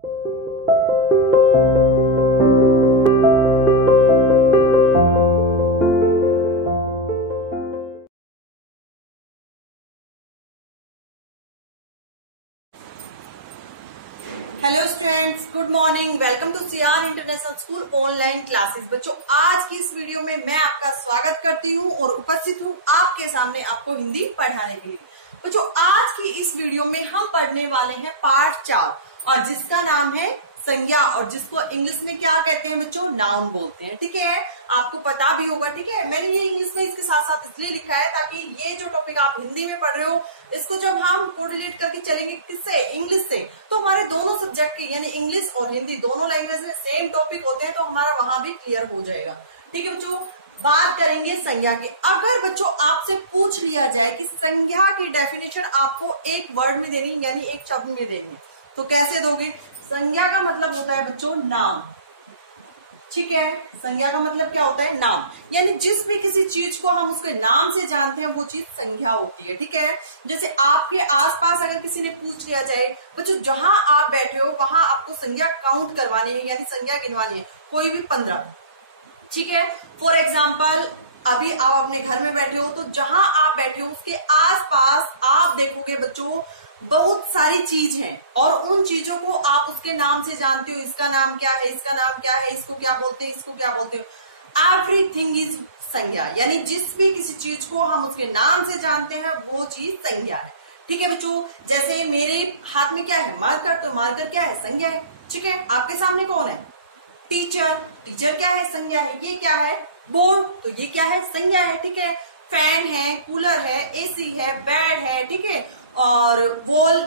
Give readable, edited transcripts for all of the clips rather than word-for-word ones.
Hello students, good morning. Welcome to CR international school online classes. बच्चों, आज की इस वीडियो में मैं आपका स्वागत करती हूँ और उपस्थित हूँ आपके सामने आपको हिंदी पढ़ाने के लिए। बच्चों, आज की इस वीडियो में हम पढ़ने वाले हैं पार्ट 4 और जिसका नाम है संज्ञा, और जिसको इंग्लिश में क्या कहते हैं बच्चों, नाउन बोलते हैं। ठीक है, आपको पता भी होगा। ठीक है, मैंने ये इंग्लिश में इसके साथ साथ इसलिए लिखा है ताकि ये जो टॉपिक आप हिंदी में पढ़ रहे हो इसको जब हम कोरिलेट करके चलेंगे किससे, इंग्लिश से, तो हमारे दोनों सब्जेक्ट के यानी इंग्लिश और हिंदी दोनों लैंग्वेज में सेम टॉपिक होते हैं, तो हमारा वहां भी क्लियर हो जाएगा। ठीक है बच्चों, बात करेंगे संज्ञा की। अगर बच्चों आपसे पूछ लिया जाए कि संज्ञा की डेफिनेशन आपको एक वर्ड में देनी यानी एक शब्द में देनी, तो कैसे दोगे? संज्ञा का मतलब होता है बच्चों नाम। ठीक है, संज्ञा का मतलब क्या होता है? नाम। यानी जिस भी किसी चीज को हम उसके नाम से जानते हैं वो चीज संज्ञा होती है। ठीक है, जैसे आपके आसपास अगर किसी ने पूछ लिया जाए बच्चों जहां आप बैठे हो वहां आपको संज्ञा काउंट करवानी है यानी संज्ञा गिनवानी है, कोई भी 15। ठीक है, फॉर एग्जाम्पल अभी आप अपने घर में बैठे हो तो जहां आप बैठे हो उसके आसपास आप देखोगे बच्चों बहुत सारी चीज हैं और उन चीजों को आप उसके नाम से जानते हो। इसका नाम क्या है, इसका नाम क्या है, इसको क्या बोलते हैं, इसको क्या बोलते हो। एवरीथिंग इज संज्ञा। यानी जिस भी किसी चीज को हम उसके नाम से जानते हैं वो चीज संज्ञा है। ठीक है बच्चों, जैसे मेरे हाथ में क्या है, मार्कर, तो मार्कर क्या है, संज्ञा है। ठीक है, आपके सामने कौन है, टीचर, टीचर क्या है, संज्ञा है। ये क्या है, बोर्ड, तो ये क्या है, संज्ञा है। ठीक है, फैन है, कूलर है, एसी है, बेड है। ठीक है, और वॉल,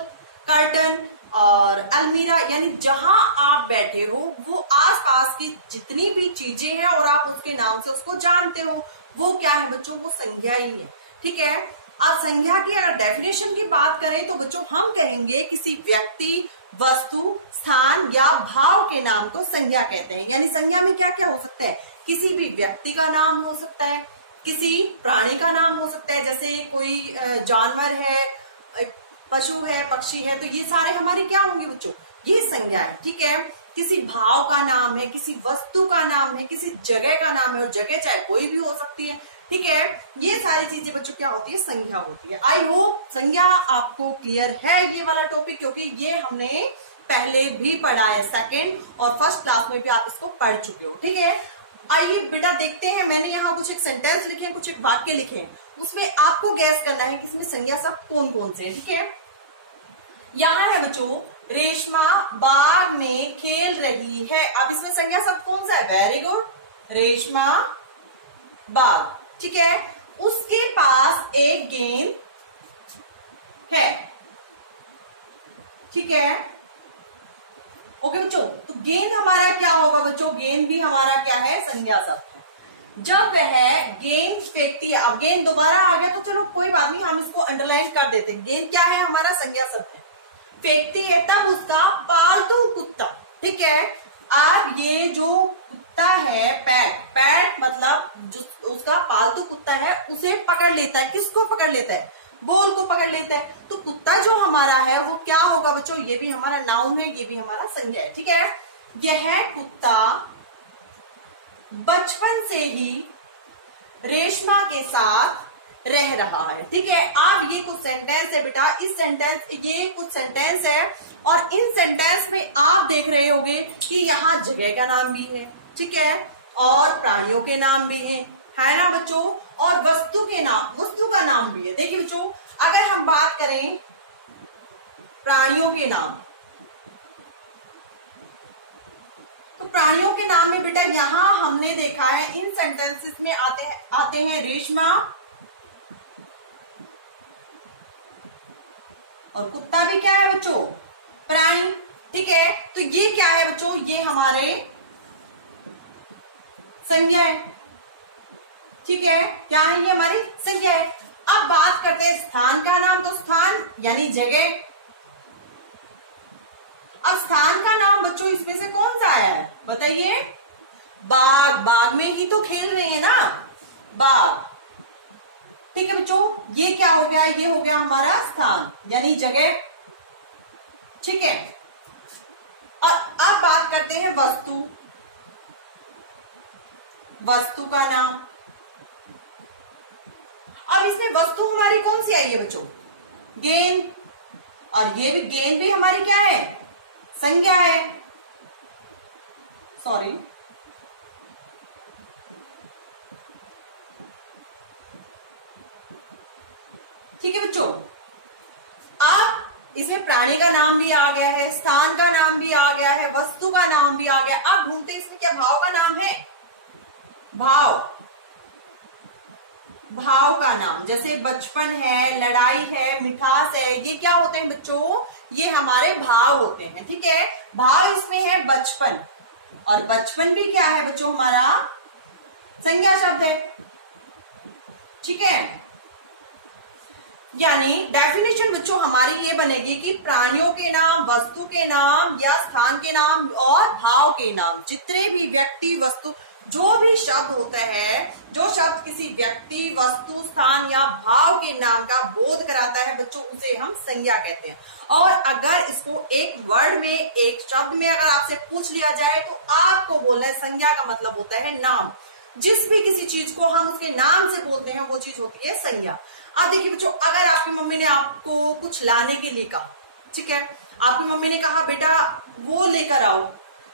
कर्टन और अलमीरा, यानी जहां आप बैठे हो वो आसपास की जितनी भी चीजें हैं और आप उसके नाम से उसको जानते हो वो क्या है बच्चों, वो संज्ञा ही है। ठीक है, अब संज्ञा की अगर डेफिनेशन की बात करें तो बच्चों हम कहेंगे किसी व्यक्ति, वस्तु, स्थान या भाव के नाम को संज्ञा कहते हैं। यानी संज्ञा में क्या क्या हो सकता है, किसी भी व्यक्ति का नाम हो सकता है, किसी प्राणी का नाम हो सकता है, जैसे कोई जानवर है, पशु है, पक्षी है, तो ये सारे हमारे क्या होंगे बच्चों, ये संज्ञा है। ठीक है, किसी भाव का नाम है, किसी वस्तु का नाम है, किसी जगह का नाम है, और जगह चाहे कोई भी हो सकती है। ठीक है, ये सारी चीजें बच्चों क्या होती है, संज्ञा होती है। आई होप संज्ञा आपको क्लियर है ये वाला टॉपिक, क्योंकि ये हमने पहले भी पढ़ा है, सेकेंड और फर्स्ट क्लास में भी आप इसको पढ़ चुके हो। ठीक है, आइए बेटा देखते हैं। मैंने यहाँ कुछ एक सेंटेंस लिखे हैं, कुछ एक वाक्य लिखे हैं, उसमें आपको गैस करना है कि इसमें संज्ञा सब कौन कौन से हैं। ठीक है, यहाँ है बच्चों, रेशमा बाग में खेल रही है। अब इसमें संज्ञा सब कौन सा है, वेरी गुड, रेशमा बाग। ठीक है, उसके पास एक गेंद है। ठीक है, ओके बच्चों, तो गेंद हमारा क्या होगा बच्चों, गेंद भी हमारा क्या है, संज्ञा शब्द है। जब वह गेंद फेंकती है, अब गेंद दोबारा आ गया तो चलो कोई बात नहीं, हम इसको अंडरलाइन कर देते हैं। गेंद क्या है, हमारा संज्ञा शब्द है। फेंकती है तब उसका पालतू कुत्ता, ठीक है, अब ये जो कुत्ता है, पैट, पैट मतलब जो उसका पालतू कुत्ता है उसे पकड़ लेता है। किसको पकड़ लेता है, बॉल को पकड़ लेता है। तो कुत्ता जो हमारा है वो क्या होगा बच्चों, ये भी हमारा नाउन है, ये भी हमारा संज्ञा है। ठीक है, यह कुत्ता बचपन से ही रेशमा के साथ रह रहा है। ठीक है, अब ये कुछ सेंटेंस है बेटा, इस सेंटेंस, ये कुछ सेंटेंस है और इन सेंटेंस में आप देख रहे होंगे कि यहाँ जगह का नाम भी है। ठीक है, और प्राणियों के नाम भी है ना बच्चों, और वस्तु के नाम, वस्तु का नाम भी है। देखिए बच्चों, अगर हम बात करें प्राणियों के नाम, तो प्राणियों के नाम में बेटा यहां हमने देखा है इन सेंटेंसेस में आते हैं रेशमा और कुत्ता भी क्या है बच्चों, प्राणी। ठीक है, तो ये क्या है बच्चों, ये हमारे संज्ञा है। ठीक है, क्या है, ये हमारी संज्ञा है। अब बात करते हैं स्थान का नाम, तो स्थान यानी जगह। अब स्थान का नाम बच्चों इसमें से कौन सा आया है बताइए, बाग, बाग में ही तो खेल रहे हैं ना, बाग। ठीक है बच्चों, ये क्या हो गया, ये हो गया हमारा स्थान यानी जगह। ठीक है, और अब बात करते हैं वस्तु, वस्तु का नाम। अब इसमें वस्तु हमारी कौन सी आई है बच्चों? गेंद। और ये भी गेंद भी हमारी क्या है? संज्ञा है। सॉरी, ठीक है बच्चों। अब इसमें प्राणी का नाम भी आ गया है, स्थान का नाम भी आ गया है, वस्तु का नाम भी आ गया। अब ढूंढते इसमें क्या भाव का नाम है? भाव, भाव का नाम। जैसे बचपन है, लड़ाई है, मिठास है, ये क्या होते हैं बच्चों? ये हमारे भाव होते हैं। ठीक है, भाव इसमें है बचपन, और बचपन भी क्या है बच्चों? हमारा संज्ञा शब्द है। ठीक है, यानी डेफिनेशन बच्चों हमारी ये बनेगी कि प्राणियों के नाम, वस्तु के नाम या स्थान के नाम और भाव के नाम, जितने भी व्यक्ति, वस्तु, जो भी शब्द होता है, जो शब्द किसी व्यक्ति, वस्तु, स्थान या भाव के नाम का बोध कराता है बच्चों, उसे हम संज्ञा कहते हैं। और अगर इसको एक वर्ड में, एक शब्द में अगर आपसे पूछ लिया जाए तो आपको बोलना है संज्ञा का मतलब होता है नाम। जिस भी किसी चीज को हम उसके नाम से बोलते हैं वो चीज होती है संज्ञा। अब देखिए बच्चों, अगर आपकी मम्मी ने आपको कुछ लाने के लिए कहा, ठीक है, आपकी मम्मी ने कहा बेटा वो लेकर आओ,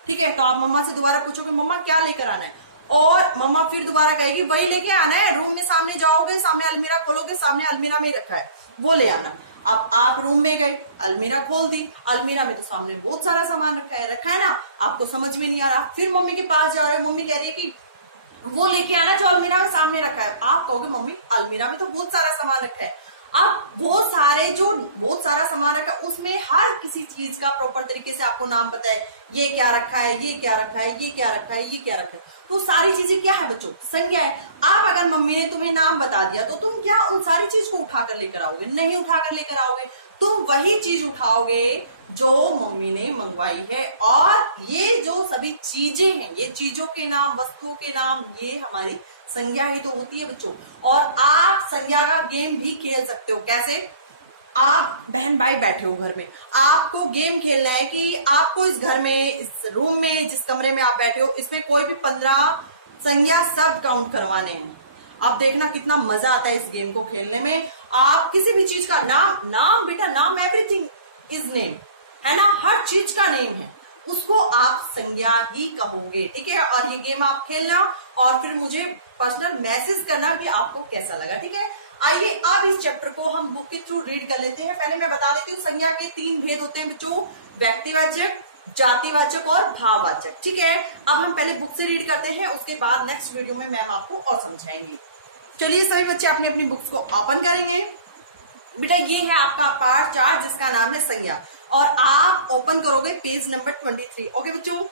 ठीक है, तो आप मम्मा से दोबारा पूछोगे मम्मा क्या लेकर आना है, और मम्मा फिर दोबारा कहेगी वही लेके आना है, रूम में सामने जाओगे, सामने अलमीरा खोलोगे, सामने अलमीरा में रखा है, वो ले आना। अब आप रूम में गए, अलमीरा खोल दी, अलमीरा में तो सामने बहुत सारा सामान रखा है ना, आपको समझ में नहीं आ रहा, फिर मम्मी के पास जा रहे हो, मम्मी कह रही है कि वो लेके आना जो अलमीरा में सामने रखा है। आप कहोगे मम्मी अलमीरा में तो बहुत सारा सामान रखा है। अब वो सारे जो बहुत सारा सामान रखा है उसमें हर किसी चीज का प्रॉपर तरीके से आपको नाम पता है, ये क्या रखा है, ये क्या रखा है, ये क्या रखा है, ये क्या रखा है, तो सारी चीजें क्या है बच्चों? संज्ञा है। आप अगर मम्मी ने तुम्हें नाम बता दिया तो तुम क्या उन सारी चीज को उठाकर लेकर आओगे? नहीं उठाकर लेकर आओगे, तुम वही चीज उठाओगे जो मम्मी ने मंगवाई है। और ये जो सभी चीजें हैं, ये चीजों के नाम, वस्तुओं के नाम, ये हमारी संज्ञा ही तो होती है बच्चों। और आप संज्ञा का गेम भी खेल सकते हो। कैसे? आप बहन भाई बैठे हो घर में, आपको गेम खेलना है कि आपको इस घर में, इस रूम में, जिस कमरे में आप बैठे हो, इसमें कोई भी 15 संज्ञा शब्द काउंट करवाने हैं। अब देखना कितना मजा आता है इस गेम को खेलने में। आप किसी भी चीज का नाम बेटा, नाम एवरीथिंग इज नेम, है ना, हर चीज का नेम है, उसको आप संज्ञा ही कहोगे। ठीक है, और ये गेम आप खेलना और फिर मुझे पर्सनल मैसेज करना कि आपको कैसा लगा। ठीक है, आइए अब इस चैप्टर को हम बुक के थ्रू रीड कर लेते हैं। पहले मैं बता देती हूँ संज्ञा के 3 भेद होते हैं बच्चों, व्यक्तिवाचक, जातिवाचक और भाववाचक। ठीक है, अब हम पहले बुक से रीड करते हैं, उसके बाद नेक्स्ट वीडियो में मैम आपको और समझाएंगी। चलिए सभी बच्चे अपने अपनी बुक्स को ओपन करेंगे। बेटा ये है आपका पार्ट 4 जिसका नाम है संज्ञा, और आप ओपन करोगे पेज नंबर 23। ओके बच्चों,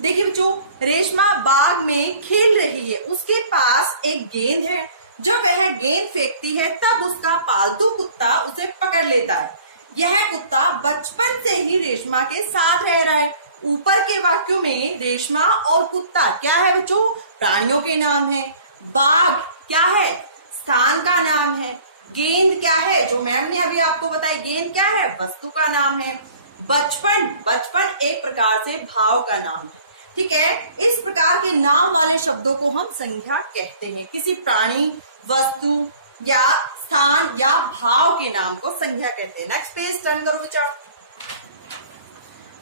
देखिए बच्चों, रेशमा बाग में खेल रही है, उसके पास एक गेंद है। जब वह गेंद फेंकती है तब उसका पालतू कुत्ता उसे पकड़ लेता है। यह कुत्ता बचपन से ही रेशमा के साथ रह रहा है। ऊपर के वाक्यों में रेशमा और कुत्ता क्या है बच्चों? प्राणियों के नाम है। बाग क्या है? स्थान का नाम है। गेंद क्या है? जो मैम ने अभी आपको बताया, गेंद क्या है? वस्तु का नाम है। बचपन एक प्रकार से भाव का नाम है। ठीक है, इस प्रकार के नाम वाले शब्दों को हम संज्ञा कहते हैं। किसी प्राणी, वस्तु या स्थान या भाव के नाम को संज्ञा कहते हैं। नेक्स्ट पेज टर्न करो बच्चा।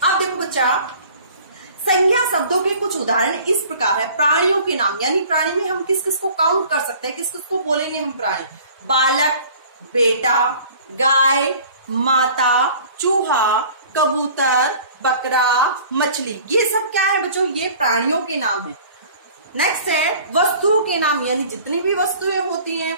अब देखो बच्चा, संज्ञा शब्दों के कुछ उदाहरण इस प्रकार है। प्राणियों के नाम, यानी प्राणी में हम किस किस को काउंट कर सकते हैं, किस किस को बोलेंगे हम प्राणी? बालक, बेटा, गाय, माता, चूहा, कबूतर, बकरा, मछली, ये सब क्या है बच्चों? ये प्राणियों के नाम है। नेक्स्ट है वस्तुओं के नाम, यानी जितनी भी वस्तुएं होती हैं,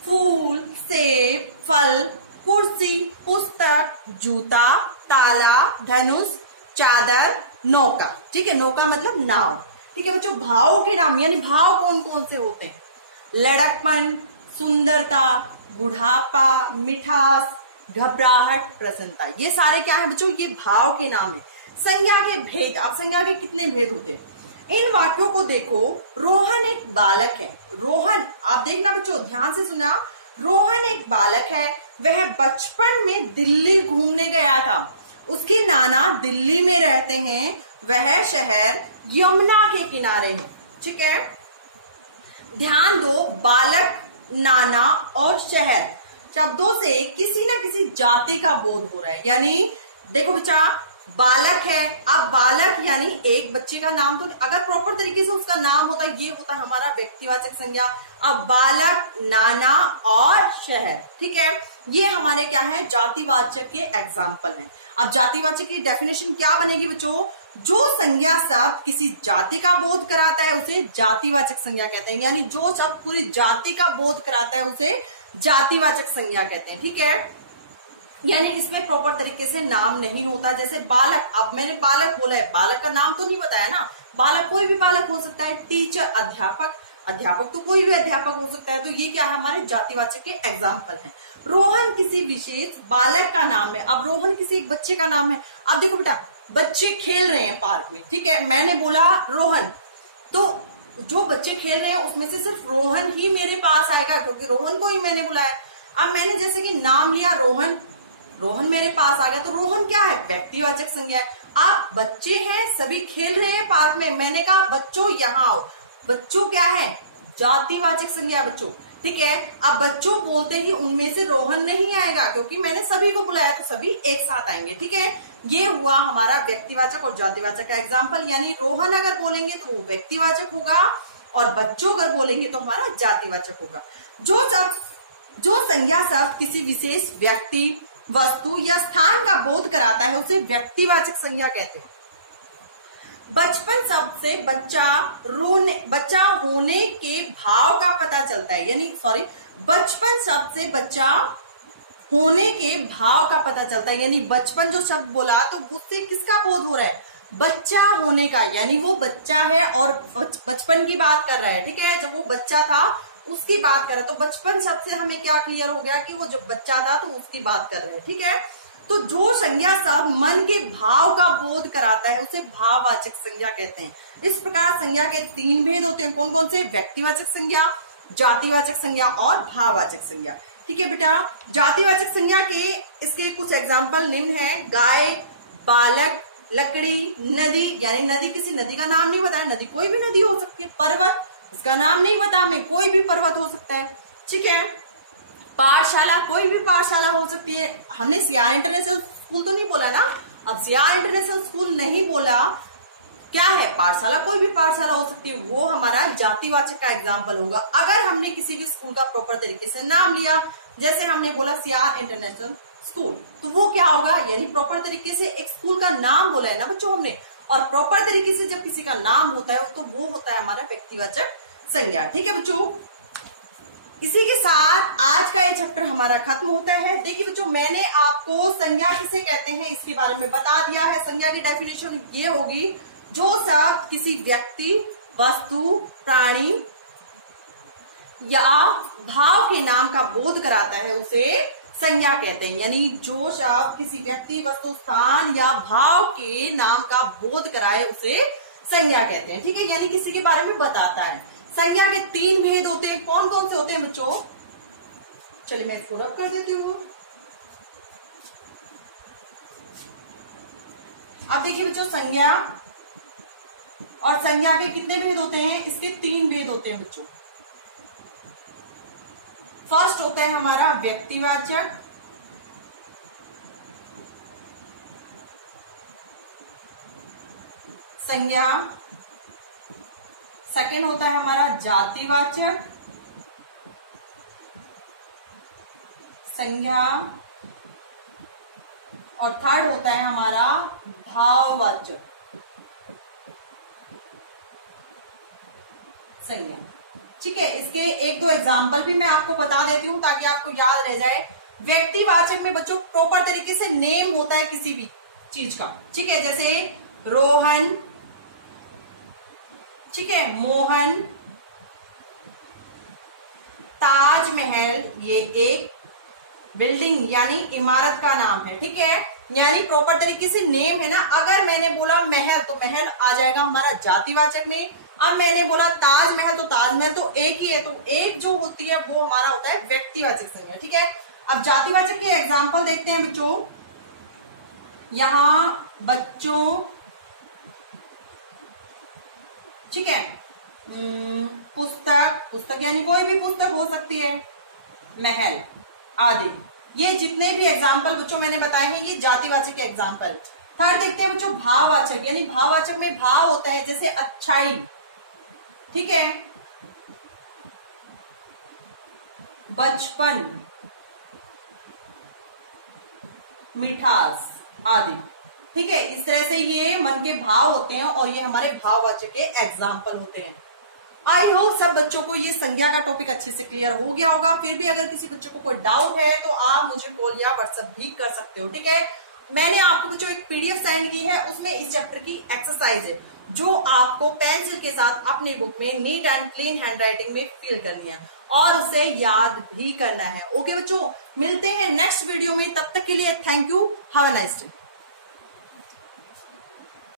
फूल, सेब, फल, कुर्सी, पुस्तक, जूता, ताला, धनुष, चादर, नौका। ठीक है, नौका मतलब नाव। ठीक है बच्चों, भावों के नाम, यानी भाव कौन कौन से होते हैं? लड़कपन, सुंदरता, बुढ़ापा, मिठास, घबराहट, प्रसन्नता, ये सारे क्या है बच्चों? ये भाव के नाम है। संज्ञा के भेद, अब संज्ञा के कितने भेद होते हैं? इन वाक्यों को देखो, रोहन एक बालक है। रोहन, आप देखना बच्चों, ध्यान से सुना, रोहन एक बालक है, वह बचपन में दिल्ली घूमने गया था। उसके नाना दिल्ली में रहते कहते हैं वह शहर यमुना के किनारे है। ठीक है, ध्यान दो, बालक, नाना और शहर शब्दों से किसी न किसी जाति का बोध हो रहा है। यानी देखो बच्चा, बालक है, अब बालक यानी एक बच्चे का नाम, तो अगर प्रॉपर तरीके से उसका नाम होता है, ये होता है हमारा व्यक्तिवाचक संज्ञा। अब बालक, नाना और शहर, ठीक है, ये हमारे क्या है, जातिवाचक के एग्जाम्पल हैं। अब जातिवाचक की डेफिनेशन क्या बनेगी बच्चों? जो संज्ञा शब्द किसी जाति का बोध कराता है उसे जातिवाचक संज्ञा कहते हैं। यानी जो शब्द पूरी जाति का बोध कराता है उसे जातिवाचक संज्ञा कहते हैं। ठीक है, यानी इसमें प्रॉपर तरीके से नाम नहीं होता। जैसे बालक, अब मैंने बालक बोला है, बालक का नाम तो नहीं बताया ना। बालक कोई भी बालक हो सकता है, टीचर, अध्यापक, अध्यापक तो कोई भी अध्यापक हो सकता है। तो ये क्या है, हमारे जातिवाचक के एग्जाम्पल हैं। रोहन किसी विशेष बालक का नाम है। अब रोहन किसी एक बच्चे का नाम है। अब देखो बेटा, बच्चे खेल रहे हैं पार्क में, ठीक है, मैंने बोला रोहन, तो जो बच्चे खेल रहे हैं उसमें से सिर्फ रोहन ही मेरे पास आएगा, क्योंकि रोहन को ही मैंने बुलाया। अब मैंने जैसे कि नाम लिया रोहन, रोहन मेरे पास आ गया, तो रोहन क्या है, व्यक्तिवाचक संज्ञा है। आप बच्चे हैं, सभी खेल रहे हैं पार्क में, मैंने कहा बच्चों यहाँ आओ, बच्चों क्या है, जातिवाचक संज्ञा बच्चों। ठीक है, अब बच्चों बोलते ही उनमें से रोहन नहीं आएगा, क्योंकि मैंने सभी को बुलाया, तो सभी एक साथ आएंगे। ठीक है, ये हुआ हमारा व्यक्तिवाचक और जातिवाचक का एग्जाम्पल। यानी रोहन अगर बोलेंगे तो वो व्यक्तिवाचक होगा, और बच्चों अगर बोलेंगे तो हमारा जातिवाचक होगा। जो संज्ञा शब्द किसी विशेष व्यक्ति, वस्तु या स्थान का बोध कराता है उसे व्यक्तिवाचक संज्ञा कहते हैं। बचपन शब्द से बच्चा होने के भाव का पता चलता है। यानी बचपन शब्द से बच्चा होने के भाव का पता चलता है। यानी बचपन जो शब्द बोला तो उससे किसका बोध हो रहा है, बच्चा होने का। यानी वो बच्चा है और बचपन की बात कर रहा है। ठीक है, जब वो बच्चा था उसकी बात कर रहे, तो बचपन शब्द से हमें क्या क्लियर हो गया कि वो जब बच्चा था तो उसकी बात कर रहे हैं। ठीक है, तो जो संज्ञा शब्द मन के भाव का बोध कराता है उसे भाववाचक संज्ञा कहते हैं। इस प्रकार संज्ञा के तीन भेद होते हैं। कौन कौन से? व्यक्तिवाचक संज्ञा, जातिवाचक संज्ञा और भाववाचक संज्ञा। ठीक है बेटा, जातिवाचक संज्ञा के इसके कुछ एग्जाम्पल निम्न है। गाय, बालक, लकड़ी, नदी। यानी नदी, किसी नदी का नाम नहीं बताया, नदी कोई भी नदी हो सकती है। पर्वत, इसका नाम नहीं बता, में कोई भी पर्वत हो सकता है। ठीक है, पाठशाला, कोई भी पाठशाला हो सकती है। हमने सीआर इंटरनेशनल स्कूल तो नहीं बोला ना। अब सीआर इंटरनेशनल स्कूल नहीं बोला, क्या है, पाठशाला, कोई भी पाठशाला हो सकती है, वो हमारा जातिवाचक का एग्जाम्पल होगा। अगर हमने किसी भी स्कूल का प्रॉपर तरीके से नाम लिया, जैसे हमने बोला सीआर इंटरनेशनल स्कूल, तो वो क्या होगा, यानी प्रॉपर तरीके से एक स्कूल का नाम बोला है ना बच्चों हमने, और प्रॉपर तरीके से जब किसी का नाम होता है तो वो होता है हमारा व्यक्तिवाचक संज्ञा। ठीक है बच्चों, इसी के साथ आज का ये चैप्टर हमारा खत्म होता है। देखिए बच्चों, मैंने आपको संज्ञा किसे कहते हैं इसके बारे में बता दिया है। संज्ञा की डेफिनेशन ये होगी, जो शब्द किसी व्यक्ति, वस्तु, प्राणी या भाव के नाम का बोध कराता है उसे संज्ञा कहते हैं। यानी जो शब्द किसी व्यक्ति, वस्तु, स्थान या भाव के नाम का बोध कराए उसे संज्ञा कहते हैं। ठीक है, यानी किसी के बारे में बताता है। संज्ञा के तीन भेद होते हैं। कौन कौन से होते हैं बच्चों? चलिए मैं इसको रब कर देती हूँ। अब देखिए बच्चों, संज्ञा और संज्ञा के कितने भेद होते हैं? इसके तीन भेद होते हैं बच्चों। फर्स्ट होता है हमारा व्यक्तिवाचक, संज्ञा। सेकंड होता है हमारा जातिवाचक संज्ञा, और थर्ड होता है हमारा भाववाचक संज्ञा। ठीक है, इसके एक दो एग्जाम्पल भी मैं आपको बता देती हूँ ताकि आपको याद रह जाए। व्यक्तिवाचक में बच्चों प्रॉपर तरीके से नेम होता है किसी भी चीज का। ठीक है, जैसे रोहन, ठीक है, मोहन, ताजमहल, ये एक बिल्डिंग यानी इमारत का नाम है। ठीक है, यानी प्रॉपर तरीके से नेम है ना। अगर मैंने बोला महल, तो महल आ जाएगा हमारा जातिवाचक में। अब मैंने बोला ताजमहल, तो ताजमहल तो एक ही है, तो एक जो होती है वो हमारा होता है व्यक्तिवाचक संज्ञा। ठीक है, अब जातिवाचक के एग्जाम्पल देखते हैं बच्चों। यहाँ बच्चों ठीक है। पुस्तक, पुस्तक यानी कोई भी पुस्तक हो सकती है, महल आदि। ये जितने भी एग्जाम्पल बच्चों मैंने बताए हैं ये जातिवाचक के एग्जाम्पल। थर्ड देखते हैं बच्चों भाववाचक, यानी भाववाचक में भाव होते हैं जैसे अच्छाई, ठीक है, बचपन, मिठास आदि, ठीक है। इस तरह से ये मन के भाव होते हैं और ये हमारे भाववाचक के एग्जाम्पल होते हैं। आई होप सब बच्चों को ये संज्ञा का टॉपिक अच्छे से क्लियर हो गया होगा। फिर भी अगर किसी बच्चों को कोई डाउट है तो आप मुझे कॉल या व्हाट्सएप भी कर सकते हो, ठीक है। मैंने आपको बच्चों एक पीडीएफ सेंड की है, उसमें इस चैप्टर की एक्सरसाइज है जो आपको पेंसिल के साथ अपनी बुक में नीट एंड क्लीन हैंडराइटिंग में फिल करनी है और उसे याद भी करना है। ओके बच्चों, मिलते हैं नेक्स्ट वीडियो में, तब तक के लिए thank you, have a nice day.